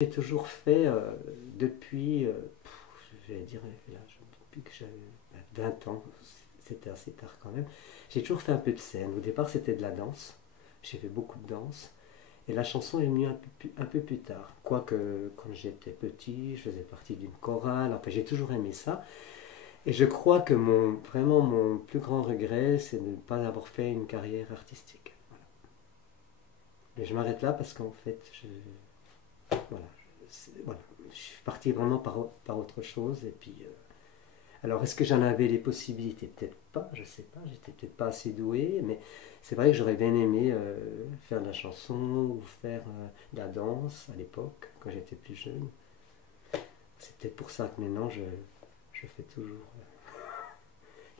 J'ai toujours fait depuis, je vais dire, là, depuis que j'avais 20 ans, c'était assez tard quand même, j'ai toujours fait un peu de scène. Au départ, c'était de la danse. J'ai fait beaucoup de danse. Et la chanson est venue un peu plus tard. Quoique, quand j'étais petit, je faisais partie d'une chorale. Enfin, j'ai toujours aimé ça. Et je crois que vraiment mon plus grand regret, c'est de ne pas avoir fait une carrière artistique. Voilà. Et je m'arrête là parce qu'en fait, voilà, voilà, je suis parti vraiment par autre chose. Et puis, alors, est-ce que j'en avais les possibilités? Peut-être pas, je sais pas. J'étais peut-être pas assez doué, mais c'est vrai que j'aurais bien aimé faire de la chanson ou faire de la danse à l'époque, quand j'étais plus jeune. C'est peut-être pour ça que maintenant je fais toujours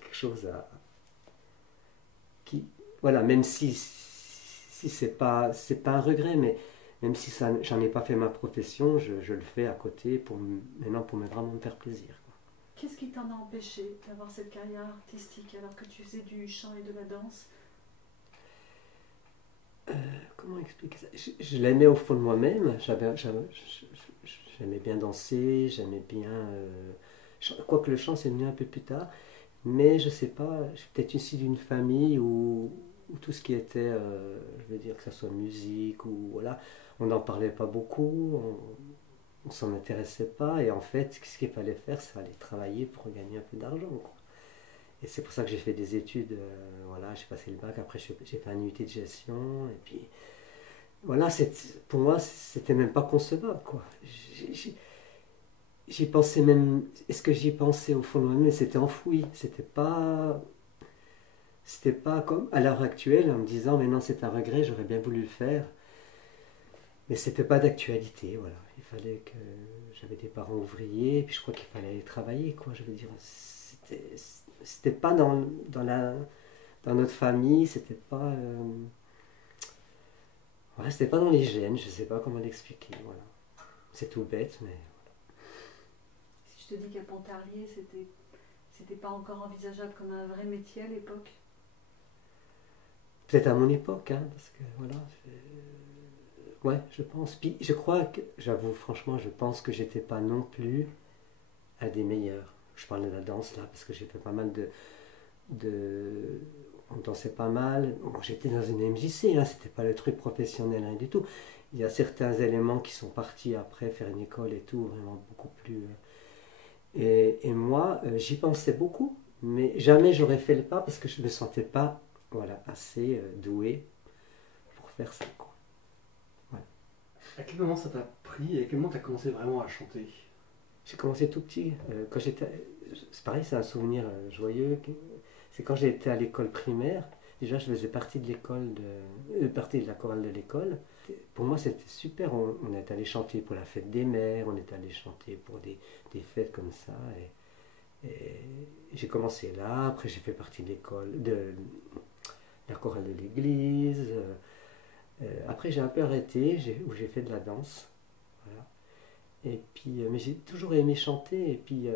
quelque chose qui, voilà, même si c'est pas un regret, mais même si ça, j'en ai pas fait ma profession, je le fais à côté maintenant pour me vraiment me faire plaisir. Qu'est-ce qui t'en a empêché d'avoir cette carrière artistique alors que tu faisais du chant et de la danse? Comment expliquer ça? Je l'aimais au fond de moi-même. J'aimais bien danser, j'aimais bien. Quoique le chant, c'est venu un peu plus tard. Mais je sais pas, je suis peut-être issu d'une famille où tout ce qui était, je veux dire, que ce soit musique ou voilà, on n'en parlait pas beaucoup, on s'en intéressait pas. Et en fait, ce qu'il fallait faire, c'est aller travailler pour gagner un peu d'argent, quoi. Et c'est pour ça que j'ai fait des études, voilà, j'ai passé le bac, après j'ai fait un UT de gestion, et puis voilà, pour moi, c'était même pas concevable, quoi. J'y pensais même, est-ce que j'y pensais au fond de moi-même, mais c'était enfoui, c'était pas comme à l'heure actuelle, en me disant, mais non, c'est un regret, j'aurais bien voulu le faire, mais c'était pas d'actualité, voilà. Il fallait que, j'avais des parents ouvriers, et puis je crois qu'il fallait aller travailler, quoi, je veux dire, c'était pas dans notre famille, c'était pas dans les gènes, je sais pas comment l'expliquer, voilà. C'est tout bête, mais Si je te dis qu'à Pontarlier, c'était pas encore envisageable comme un vrai métier à l'époque. peut-être à mon époque, hein, parce que voilà, ouais, je pense. Puis je crois que, j'avoue franchement, je pense que j'étais pas non plus un des meilleurs. Je parle de la danse là, parce que j'ai fait pas mal de... On dansait pas mal. Bon, j'étais dans une MJC, hein, c'était pas le truc professionnel, rien du tout. Il y a certains éléments qui sont partis après faire une école et tout, vraiment beaucoup plus. Et moi, j'y pensais beaucoup, mais jamais j'aurais fait le pas parce que je me sentais pas, voilà, assez doué pour faire ça, quoi. Voilà. À quel moment ça t'a pris et à quel moment t'as commencé vraiment à chanter? J'ai commencé tout petit. Quand j'étais, c'est pareil, c'est un souvenir joyeux. C'est quand j'étais à l'école primaire. Déjà, je faisais partie de partie de la chorale de l'école. Pour moi, c'était super. On est allé chanter pour la fête des mères, on est allé chanter pour des fêtes comme ça. Et j'ai commencé là. Après, j'ai fait partie de de la chorale de l'église. Après, j'ai un peu arrêté, où j'ai fait de la danse. Voilà. Et puis, mais j'ai toujours aimé chanter. Et puis,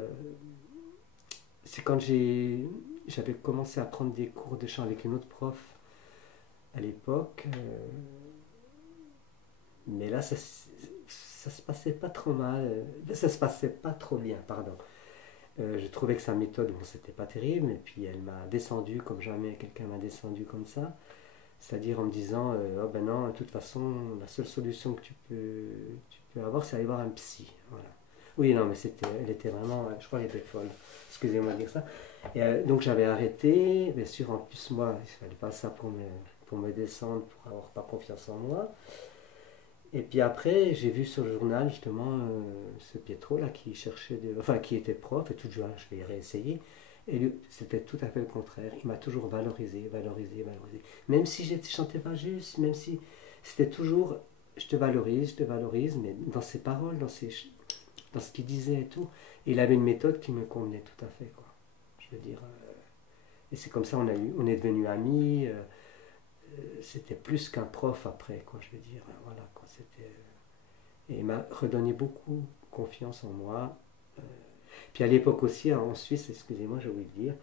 c'est quand j'avais commencé à prendre des cours de chant avec une autre prof à l'époque. Mais là, ça se passait pas trop mal. Ça se passait pas trop bien, pardon. Je trouvais que sa méthode, bon, c'était pas terrible. Et puis, elle m'a descendu comme jamais quelqu'un m'a descendu comme ça. C'est-à-dire en me disant, oh ben non, de toute façon, la seule solution que tu peux avoir, c'est aller voir un psy. Voilà. Oui, non, mais elle était vraiment, je crois qu'elle était folle. Excusez-moi de dire ça. Et, donc j'avais arrêté. Bien sûr, en plus, moi, il ne fallait pas ça pour me descendre, pour avoir pas confiance en moi. Et puis après, j'ai vu sur le journal, justement, ce Pietro, là, enfin, qui était prof, et tout de suite, je vais réessayer. Et lui, c'était tout à fait le contraire. Il m'a toujours valorisé, valorisé, valorisé. Même si je ne chantais pas juste, même si c'était toujours, je te valorise, mais dans ses paroles, dans ce qu'il disait et tout. Et il avait une méthode qui me convenait tout à fait, quoi. Je veux dire, et c'est comme ça on est devenus amis. C'était plus qu'un prof après, quoi. Je veux dire, voilà, quoi. Et il m'a redonné beaucoup confiance en moi. Euh, Puis à l'époque aussi, en Suisse, excusez-moi, j'ai oublié de dire,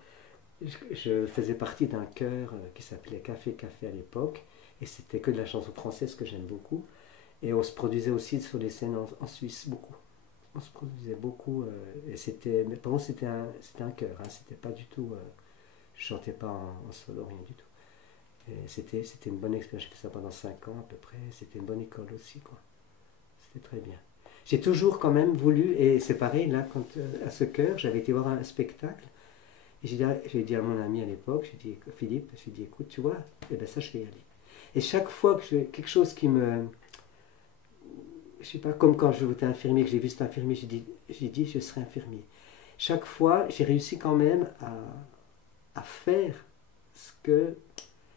je faisais partie d'un chœur qui s'appelait Café Café à l'époque, et c'était que de la chanson française que j'aime beaucoup. Et on se produisait aussi sur les scènes en Suisse, beaucoup. On se produisait beaucoup. Et c'était, mais par contre, c'était un chœur. Hein, c'était pas du tout. Je chantais pas en solo, rien du tout. Et c'était une bonne expérience. J'ai fait ça pendant 5 ans à peu près. C'était une bonne école aussi, quoi. C'était très bien. J'ai toujours quand même voulu, et c'est pareil, là, quand, à ce chœur, j'avais été voir un spectacle. Et j'ai dit à mon ami à l'époque, j'ai dit, Philippe, j'ai dit, écoute, tu vois, eh ben ça, je vais y aller. Et chaque fois que j'ai quelque chose qui me... Je sais pas, comme quand j'étais infirmier, que j'ai vu cet infirmier, j'ai dit, je serai infirmier. Chaque fois, j'ai réussi quand même à faire ce que...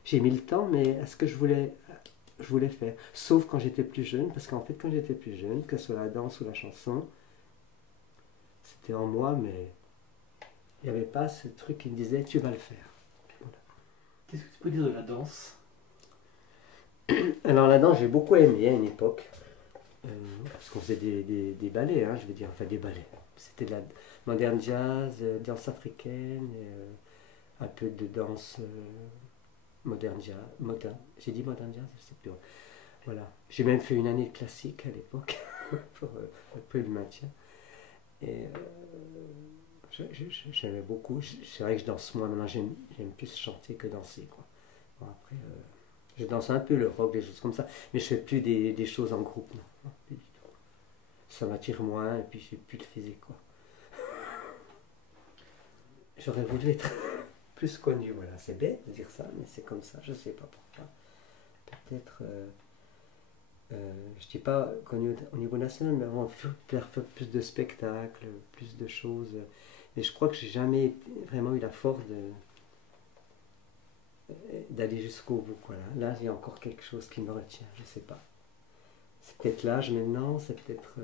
J'ai mis le temps, mais à ce que je voulais faire. Sauf quand j'étais plus jeune, parce qu'en fait, quand j'étais plus jeune, que ce soit la danse ou la chanson, c'était en moi, mais il n'y avait pas ce truc qui me disait, tu vas le faire. Voilà. Qu'est-ce que tu peux dire de la danse? Alors la danse, j'ai beaucoup aimé à une époque, parce qu'on faisait des ballets, hein, je veux dire, enfin des ballets. C'était de la moderne jazz, danse africaine, un peu de danse moderne jazz. J'ai dit moderne jazz, je sais plus. Voilà. J'ai même fait une année de classique à l'époque, pour un peu de maintien. Et j'aimais beaucoup. C'est vrai que je danse moins maintenant, j'aime plus chanter que danser, quoi. Bon, après, je danse un peu le rock, des choses comme ça, mais je fais plus des choses en groupe, non, non, plus du tout. Ça m'attire moins, et puis j'ai plus de physique, quoi. J'aurais voulu être plus connu, voilà. C'est bête de dire ça, mais c'est comme ça, je sais pas pourquoi. Peut-être, je dis pas connu au niveau national, mais on faire plus de spectacles, plus de choses. Mais je crois que j'ai jamais vraiment eu la force d'aller jusqu'au bout, quoi. Là, il y a encore quelque chose qui me retient, je sais pas. C'est peut-être l'âge maintenant, c'est peut-être,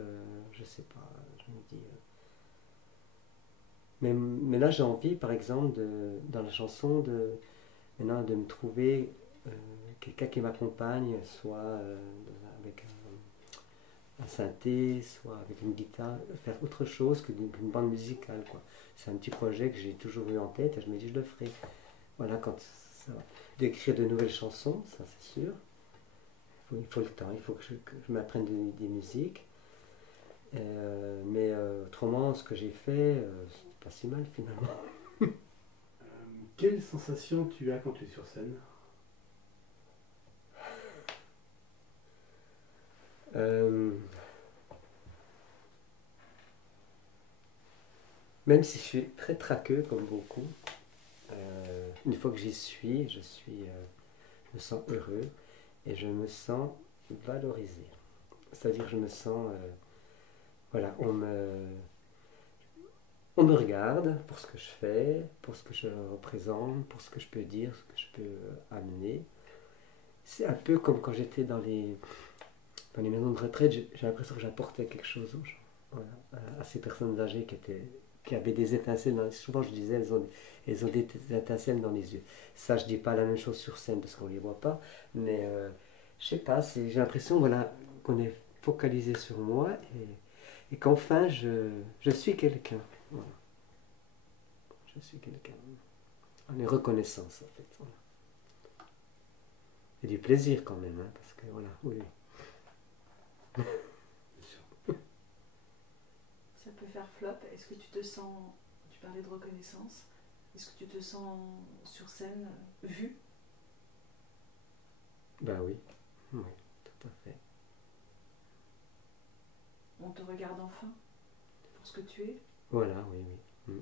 je sais pas, je me dis... Mais là, j'ai envie, par exemple, dans la chanson, maintenant, de me trouver quelqu'un qui m'accompagne, soit avec un synthé, soit avec une guitare, faire autre chose qu'une bande musicale, quoi. C'est un petit projet que j'ai toujours eu en tête et je me dis, je le ferai. Voilà, quand ça va. D'écrire de nouvelles chansons, ça c'est sûr. Il faut le temps, il faut que je m'apprenne des musiques. Mais autrement, ce que j'ai fait, c'est pas si mal finalement. Quelle sensation tu as quand tu es sur scène? Même si je suis très traqueux comme beaucoup, une fois que j'y suis, je me sens heureux et je me sens valorisé. C'est-à-dire que je me sens, voilà, on me regarde pour ce que je fais, pour ce que je représente, pour ce que je peux dire, ce que je peux amener. C'est un peu comme quand j'étais dans les maisons de retraite, j'ai l'impression que j'apportais quelque chose aux gens. Voilà, à ces personnes âgées qui avaient des étincelles. Souvent je disais, elles ont des étincelles dans les yeux. Ça, je dis pas la même chose sur scène parce qu'on les voit pas, mais je sais pas, j'ai l'impression, voilà, qu'on est focalisé sur moi et qu'enfin je suis quelqu'un. Voilà. Je suis quelqu'un. On est reconnaissance en fait. Voilà. Et du plaisir quand même, hein, parce que voilà, oui. Ça peut faire flop. Est-ce que tu te sens, tu parlais de reconnaissance, est-ce que tu te sens sur scène vu? Ben oui, oui, tout à fait. On te regarde enfin pour ce que tu es? Voilà, oui, oui.